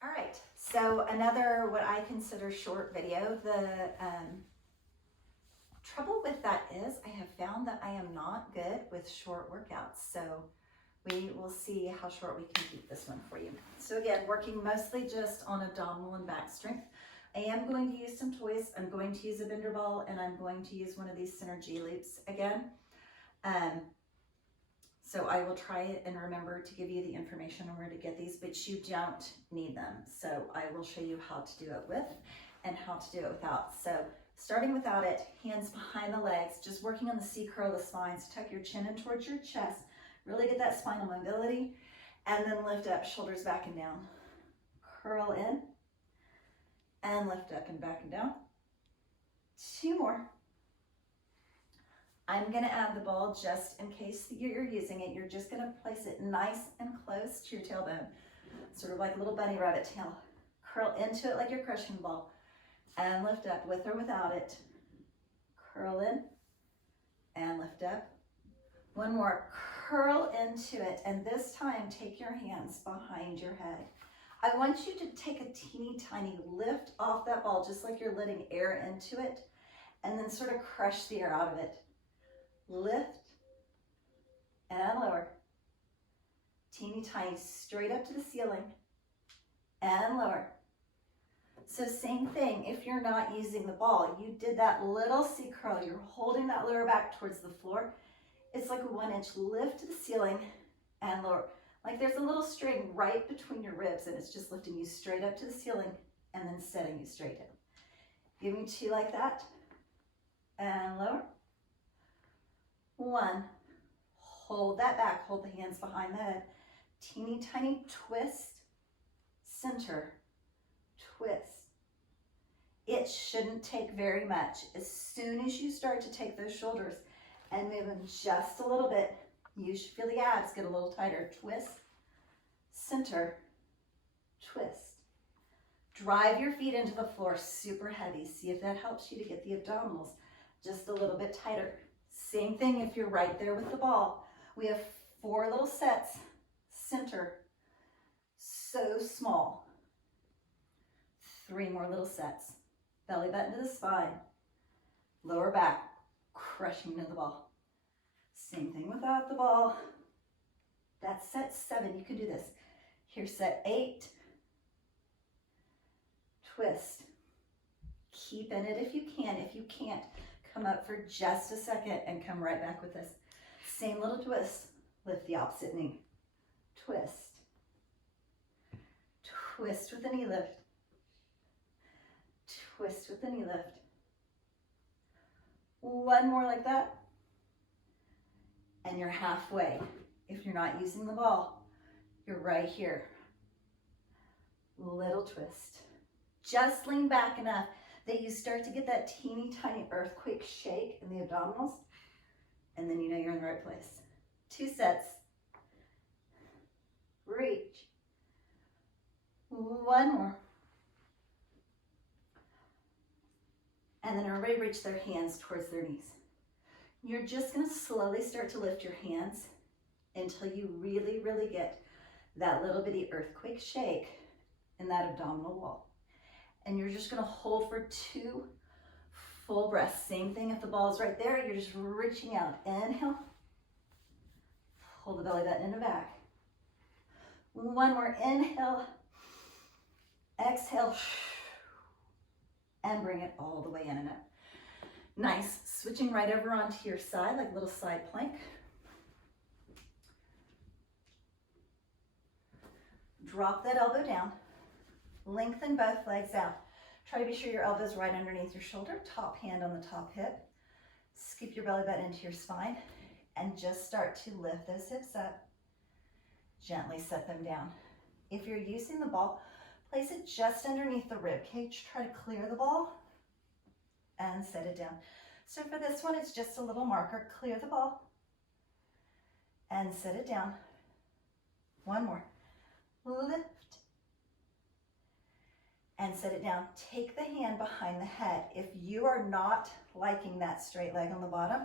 All right, so another what I consider short video. The trouble with that is I have found that I am not good with short workouts. So we will see how short we can keep this one for you. So again, working mostly just on abdominal and back strength. I am going to use some toys. I'm going to use a bender ball and I'm going to use one of these synergy loops again. So I will try it and remember to give you the information on where to get these, but you don't need them. So I will show you how to do it with and how to do it without. So starting without it, hands behind the legs, just working on the C curl of the spine. So tuck your chin in towards your chest, really get that spinal mobility, and then lift up, shoulders back and down. Curl in and lift up and back and down. 2 more. I'm gonna add the ball just in case you're using it. You're just gonna place it nice and close to your tailbone, sort of like a little bunny rabbit tail. Curl into it like you're crushing the ball and lift up with or without it. Curl in and lift up. 1 more, curl into it, and this time take your hands behind your head. I want you to take a teeny tiny lift off that ball, just like you're letting air into it, and then sort of crush the air out of it. Lift and lower. Teeny tiny, straight up to the ceiling and lower. So same thing, if you're not using the ball, you did that little C curl, you're holding that lower back towards the floor. It's like a 1-inch lift to the ceiling and lower. Like there's a little string right between your ribs and it's just lifting you straight up to the ceiling and then setting you straight down. Give me 2 like that and lower. 1, hold that back, hold the hands behind the head. Teeny tiny twist, center, twist. It shouldn't take very much. As soon as you start to take those shoulders and move them just a little bit, you should feel the abs get a little tighter. Twist, center, twist. Drive your feet into the floor super heavy. See if that helps you to get the abdominals just a little bit tighter. Same thing if you're right there with the ball. We have 4 little sets, center, so small. 3 more little sets. Belly button to the spine, lower back, crushing into the ball. Same thing without the ball. That's set 7, you can do this. Here's set 8, twist. Keep in it if you can. If you can't, come up for just a second and come right back with this. Same little twist. Lift the opposite knee. Twist. Twist with the knee lift. Twist with the knee lift. 1 more like that. And you're halfway. If you're not using the ball, you're right here. Little twist. Just lean back enough that you start to get that teeny tiny earthquake shake in the abdominals, and then you know you're in the right place. 2 sets. Reach. 1 more. And then everybody reach their hands towards their knees. You're just gonna slowly start to lift your hands until you really, really get that little bitty earthquake shake in that abdominal wall. And you're just gonna hold for 2 full breaths. Same thing if the ball is right there, you're just reaching out. Inhale, hold the belly button in the back. 1 more, inhale, exhale, and bring it all the way in and up. Nice, switching right over onto your side, like a little side plank. Drop that elbow down. Lengthen both legs out. Try to be sure your elbow's right underneath your shoulder, top hand on the top hip. Scoop your belly button into your spine and just start to lift those hips up. Gently set them down. If you're using the ball, place it just underneath the rib cage. Try to clear the ball and set it down. So for this one, it's just a little marker. Clear the ball and set it down. 1 more. Lift and set it down. Take the hand behind the head. If you are not liking that straight leg on the bottom,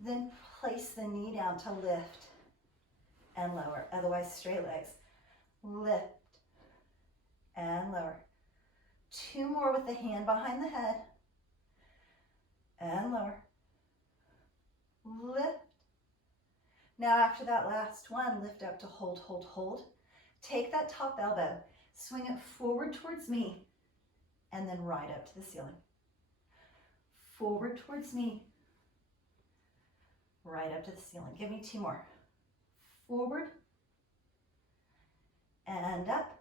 then place the knee down to lift and lower. Otherwise, straight legs. Lift and lower. 2 more with the hand behind the head, and lower. Lift. Now after that last one, lift up to hold, hold, hold. Take that top elbow, swing it forward towards me, and then right up to the ceiling. Forward towards me, right up to the ceiling. Give me 2 more. Forward, and up.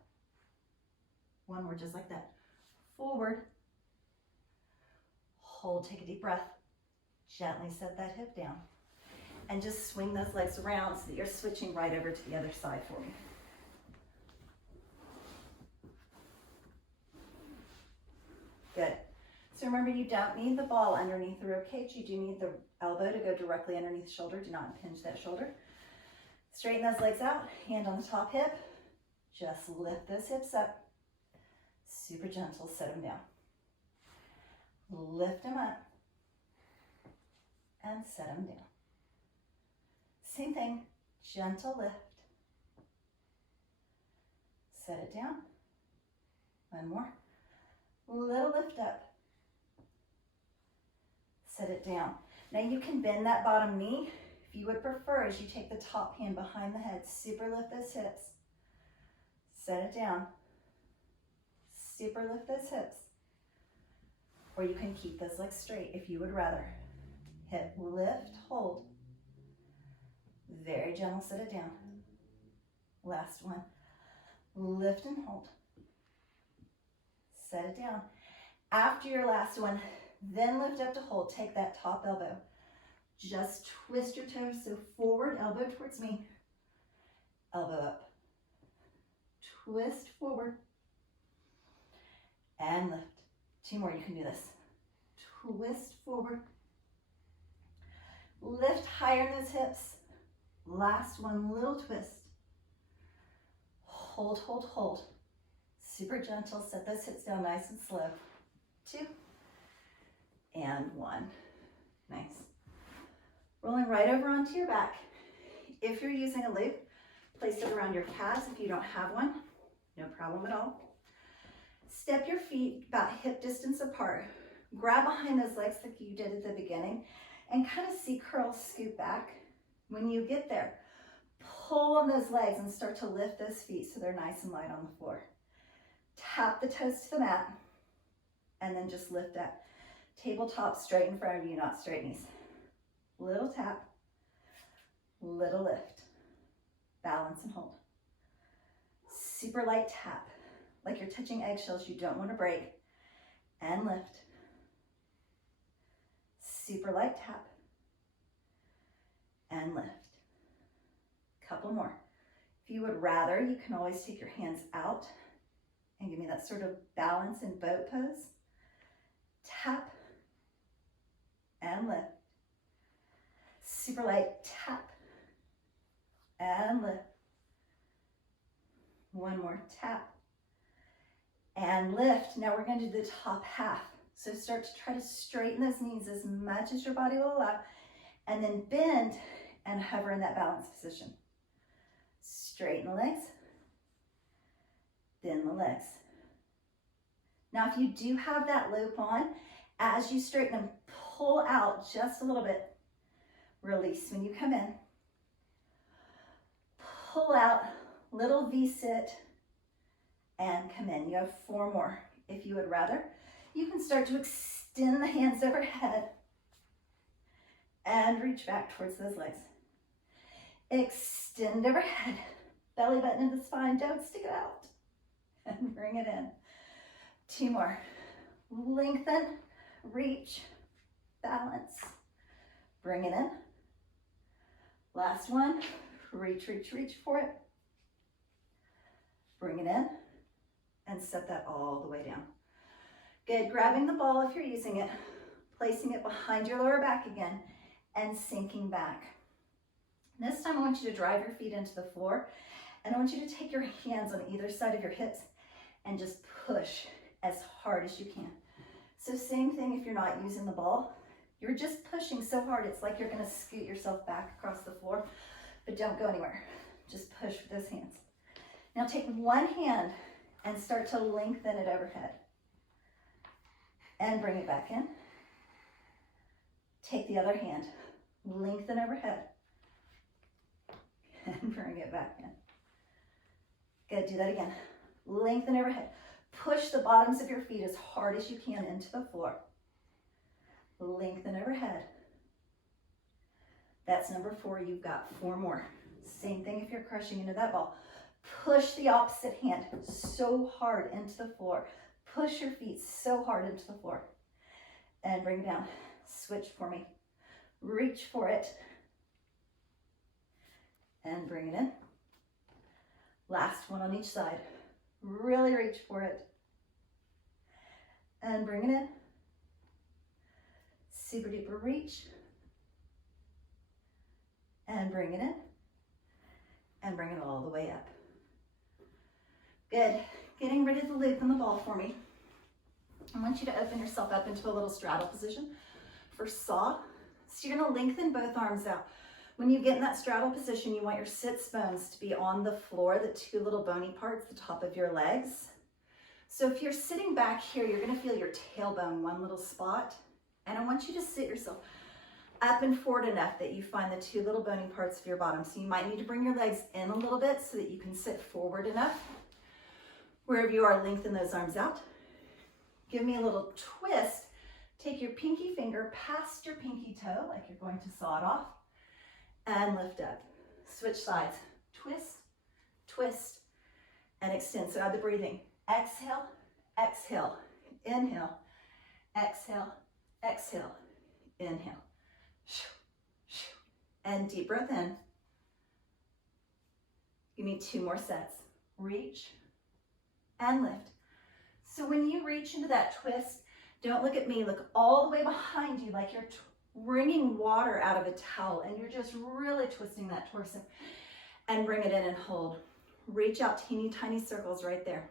1 more just like that. Forward, hold, take a deep breath. Gently set that hip down. And just swing those legs around so that you're switching right over to the other side for me. Good. So remember, you don't need the ball underneath the rib cage. You do need the elbow to go directly underneath the shoulder. Do not impinge that shoulder. Straighten those legs out, hand on the top hip. Just lift those hips up. Super gentle, set them down. Lift them up and set them down. Same thing, gentle lift. Set it down. 1 more. Little lift up. Set it down. Now you can bend that bottom knee if you would prefer, as you take the top hand behind the head. Super lift those hips. Set it down. Super lift those hips. Or you can keep those legs straight if you would rather. Hip lift, hold. Very gentle, set it down. Last one. Lift and hold. Set it down. After your last one, then lift up to hold. Take that top elbow. Just twist your toes, so forward, elbow towards me. Elbow up. Twist forward. And lift. 2 more, you can do this. Twist forward. Lift higher in those hips. Last one, little twist. Hold, hold, hold. Super gentle, set those hips down nice and slow. 2 and 1. Nice. Rolling right over onto your back. If you're using a loop, place it around your calves. If you don't have one, no problem at all. Step your feet about hip distance apart. Grab behind those legs like you did at the beginning and kind of see curls scoop back. When you get there, pull on those legs and start to lift those feet so they're nice and light on the floor. Tap the toes to the mat and then just lift up. Tabletop straight in front of you, not straight knees. Little tap, little lift. Balance and hold. Super light tap, like you're touching eggshells you don't want to break, and lift. Super light tap, and lift. Couple more. If you would rather, you can always take your hands out and give me that sort of balance in boat pose. Tap and lift. Super light tap and lift. 1 more tap and lift. Now we're going to do the top half. So start to try to straighten those knees as much as your body will allow, and then bend and hover in that balanced position. Straighten the legs, bend the legs. Now if you do have that loop on, as you straighten them, pull out just a little bit. Release when you come in. Pull out, little V-sit, and come in. You have 4 more. If you would rather, you can start to extend the hands overhead and reach back towards those legs. Extend overhead, belly button into the spine, don't stick it out, and bring it in. 2 more. Lengthen, reach, balance, bring it in. Last one, reach, reach, reach for it. Bring it in and set that all the way down. Good, grabbing the ball if you're using it, placing it behind your lower back again, and sinking back. This time I want you to drive your feet into the floor, and I want you to take your hands on either side of your hips and just push as hard as you can. So same thing if you're not using the ball. You're just pushing so hard, it's like you're gonna scoot yourself back across the floor, but don't go anywhere. Just push with those hands. Now take one hand and start to lengthen it overhead. And bring it back in. Take the other hand, lengthen overhead, and bring it back in. Good, do that again. Lengthen overhead. Push the bottoms of your feet as hard as you can into the floor. Lengthen overhead. That's number 4. You've got 4 more. Same thing if you're crushing into that ball. Push the opposite hand so hard into the floor. Push your feet so hard into the floor. And bring it down. Switch for me. Reach for it. And bring it in. Last one on each side. Really reach for it. And bring it in. Super duper reach. And bring it in. And bring it all the way up. Good. Getting rid of the loop in the ball for me. I want you to open yourself up into a little straddle position for saw. So you're going to lengthen both arms out. When you get in that straddle position, you want your sits bones to be on the floor, the 2 little bony parts, the top of your legs. So if you're sitting back here, you're going to feel your tailbone, one little spot. And I want you to sit yourself up and forward enough that you find the 2 little bony parts of your bottom. So you might need to bring your legs in a little bit so that you can sit forward enough. Wherever you are, lengthen those arms out. Give me a little twist. Take your pinky finger past your pinky toe, like you're going to saw it off, and lift up. Switch sides. Twist, twist, and extend. So add the breathing. Exhale, exhale, inhale, exhale, exhale, inhale. And deep breath in. Give me 2 more sets. Reach and lift. So when you reach into that twist, don't look at me, look all the way behind you like you're wringing water out of a towel and you're just really twisting that torso. And bring it in and hold. Reach out teeny tiny circles right there.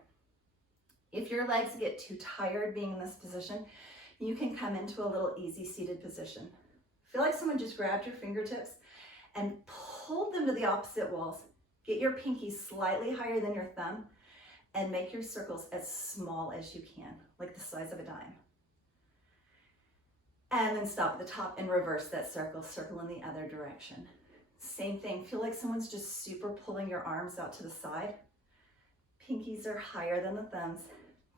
If your legs get too tired being in this position, you can come into a little easy seated position. Feel like someone just grabbed your fingertips and pulled them to the opposite walls. Get your pinky slightly higher than your thumb and make your circles as small as you can, like the size of a dime. And then stop at the top and reverse that circle, circle in the other direction. Same thing, feel like someone's just super pulling your arms out to the side. Pinkies are higher than the thumbs.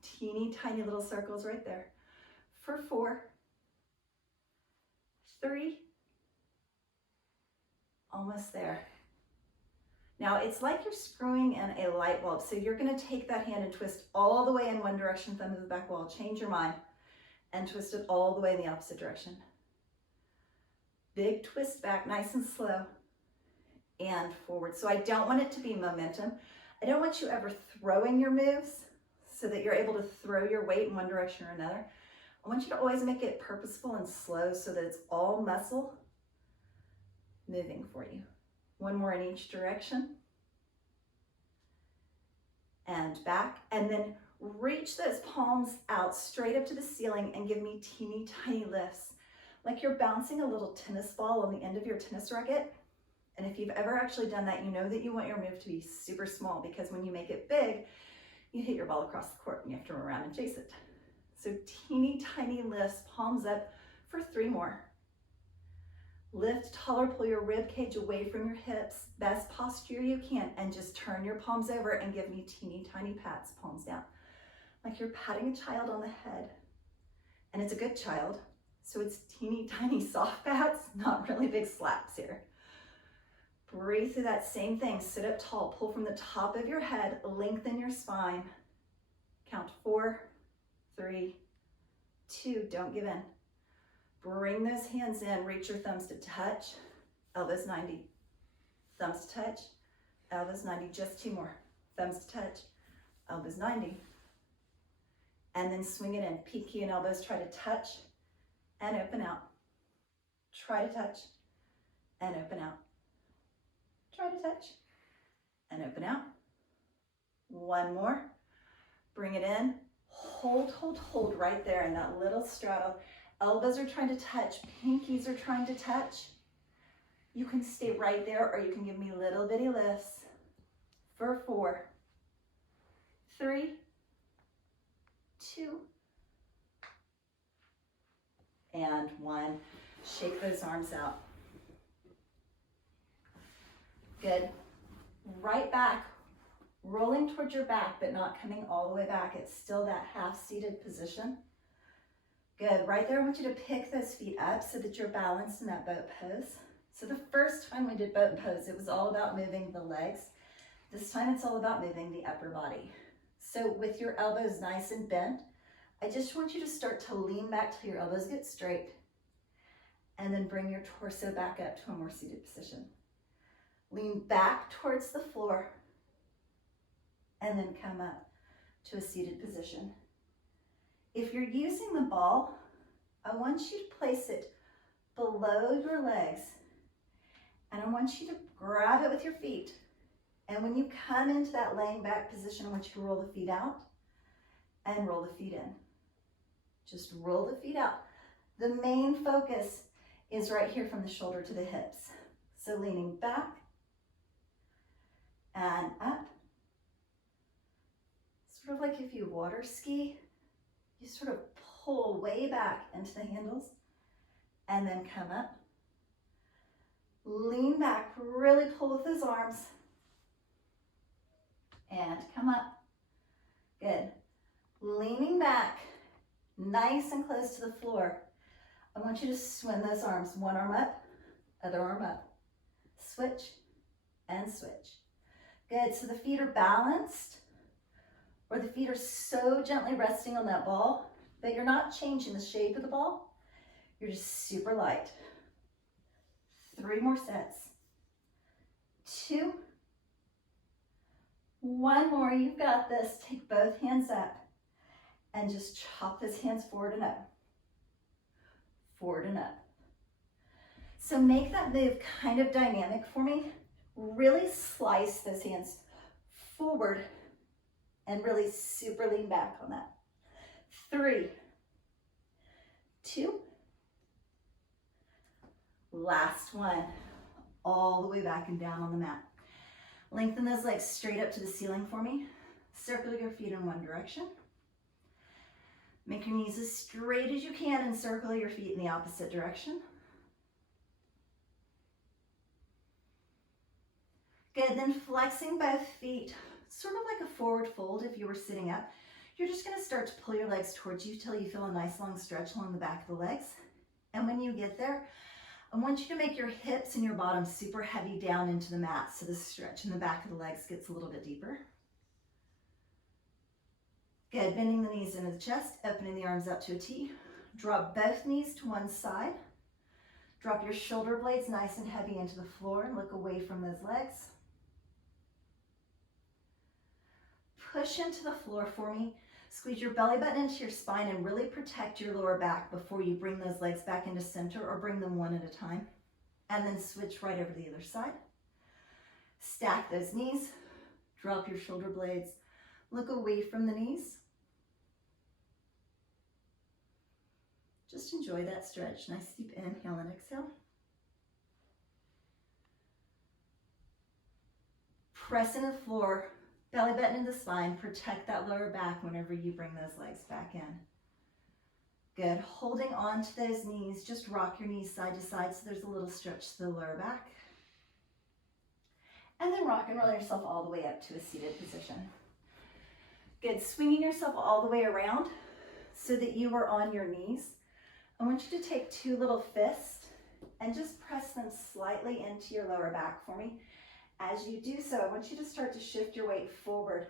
Teeny tiny little circles right there. For 4, 3, almost there. Now it's like you're screwing in a light bulb. So you're gonna take that hand and twist all the way in one direction, thumb to the back wall, change your mind, and twist it all the way in the opposite direction. Big twist back, nice and slow, and forward. So I don't want it to be momentum. I don't want you ever throwing your moves so that you're able to throw your weight in one direction or another. I want you to always make it purposeful and slow so that it's all muscle moving for you. 1 more in each direction. And back. And then reach those palms out straight up to the ceiling and give me teeny tiny lifts. Like you're bouncing a little tennis ball on the end of your tennis racket. And if you've ever actually done that, you know that you want your move to be super small because when you make it big, you hit your ball across the court and you have to run around and chase it. So teeny tiny lifts, palms up for 3 more. Lift taller, pull your rib cage away from your hips, best posture you can, and just turn your palms over and give me teeny tiny pats, palms down. Like you're patting a child on the head. And it's a good child, so it's teeny tiny soft pats, not really big slaps here. Breathe through that same thing. Sit up tall, pull from the top of your head, lengthen your spine. Count 4, 3, 2, don't give in. Bring those hands in, reach your thumbs to touch, elbows 90. Thumbs to touch, elbows 90, just 2 more. Thumbs to touch, elbows 90. And then swing it in, pinky and elbows try to touch and open out. Try to touch and open out. Try to touch and open out. 1 more, bring it in, hold, hold, hold right there in that little straddle. Elbows are trying to touch, pinkies are trying to touch. You can stay right there or you can give me little bitty lifts for 4, 3, 2, and 1. Shake those arms out. Good. Right back, rolling towards your back, but not coming all the way back. It's still that half-seated position. Good. Right there, I want you to pick those feet up so that you're balanced in that boat pose. So the first time we did boat pose, it was all about moving the legs. This time it's all about moving the upper body. So with your elbows nice and bent, I just want you to start to lean back till your elbows get straight, and then bring your torso back up to a more seated position. Lean back towards the floor, and then come up to a seated position. If you're using the ball, I want you to place it below your legs, and I want you to grab it with your feet. And when you come into that laying back position, I want you to roll the feet out and roll the feet in. Just roll the feet out. The main focus is right here from the shoulder to the hips. So leaning back and up. Sort of like if you water ski, you sort of pull way back into the handles and then come up. Lean back, really pull with those arms and come up. Good. Leaning back, nice and close to the floor. I want you to swing those arms, one arm up, other arm up. Switch and switch. Good, so the feet are balanced, or the feet are so gently resting on that ball that you're not changing the shape of the ball. You're just super light. 3 more sets. 2. 1 more, you've got this. Take both hands up and just chop those hands forward and up. Forward and up. So make that move kind of dynamic for me. Really slice those hands forward and really super lean back on that. 3, 2, last one. All the way back and down on the mat. Lengthen those legs straight up to the ceiling for me. Circle your feet in one direction. Make your knees as straight as you can and circle your feet in the opposite direction. Good, then flexing both feet, sort of like a forward fold if you were sitting up. You're just gonna start to pull your legs towards you till you feel a nice long stretch along the back of the legs. And when you get there, I want you to make your hips and your bottom super heavy down into the mat so the stretch in the back of the legs gets a little bit deeper. Good, bending the knees into the chest, opening the arms up to a T. Drop both knees to one side. Drop your shoulder blades nice and heavy into the floor and look away from those legs. Push into the floor for me. Squeeze your belly button into your spine and really protect your lower back before you bring those legs back into center, or bring them one at a time. And then switch right over to the other side. Stack those knees. Drop your shoulder blades. Look away from the knees. Just enjoy that stretch. Nice deep inhale and exhale. Press into the floor. Belly button into the spine, protect that lower back whenever you bring those legs back in. Good, holding on to those knees, just rock your knees side to side so there's a little stretch to the lower back. And then rock and roll yourself all the way up to a seated position. Good, swinging yourself all the way around so that you are on your knees. I want you to take 2 little fists and just press them slightly into your lower back for me. As you do so, I want you to start to shift your weight forward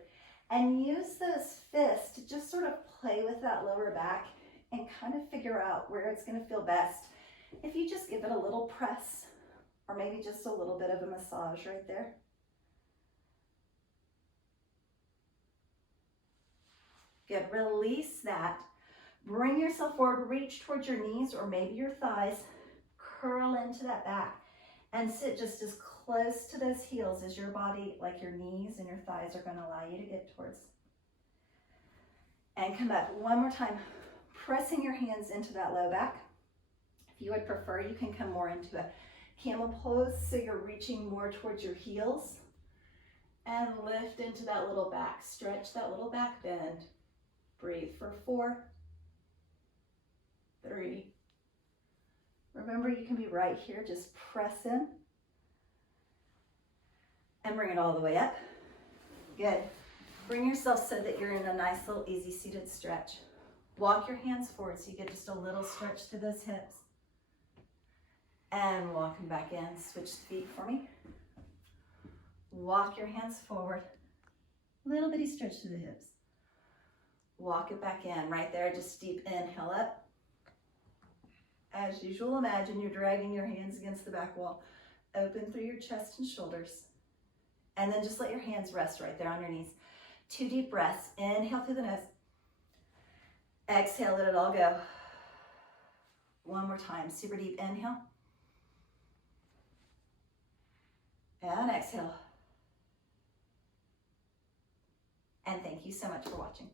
and use those fists to just sort of play with that lower back and kind of figure out where it's going to feel best. If you just give it a little press or maybe just a little bit of a massage right there. Good, release that. Bring yourself forward, reach towards your knees or maybe your thighs, curl into that back and sit just as close to those heels as your body, like your knees and your thighs are going to allow you to get towards. And come up one more time, pressing your hands into that low back. If you would prefer, you can come more into a camel pose, so you're reaching more towards your heels. And lift into that little back stretch, that little back bend. Breathe for 4, 3. Remember, you can be right here. Just press in and bring it all the way up. Good. Bring yourself so that you're in a nice little easy seated stretch. Walk your hands forward so you get just a little stretch through those hips. And walk them back in. Switch the feet for me. Walk your hands forward. Little bitty stretch through the hips. Walk it back in. Right there, just deep inhale up. As usual, imagine you're dragging your hands against the back wall. Open through your chest and shoulders. And then just let your hands rest right there on your knees. 2 deep breaths. Inhale through the nose. Exhale, let it all go. One more time. Super deep inhale. And exhale. And thank you so much for watching.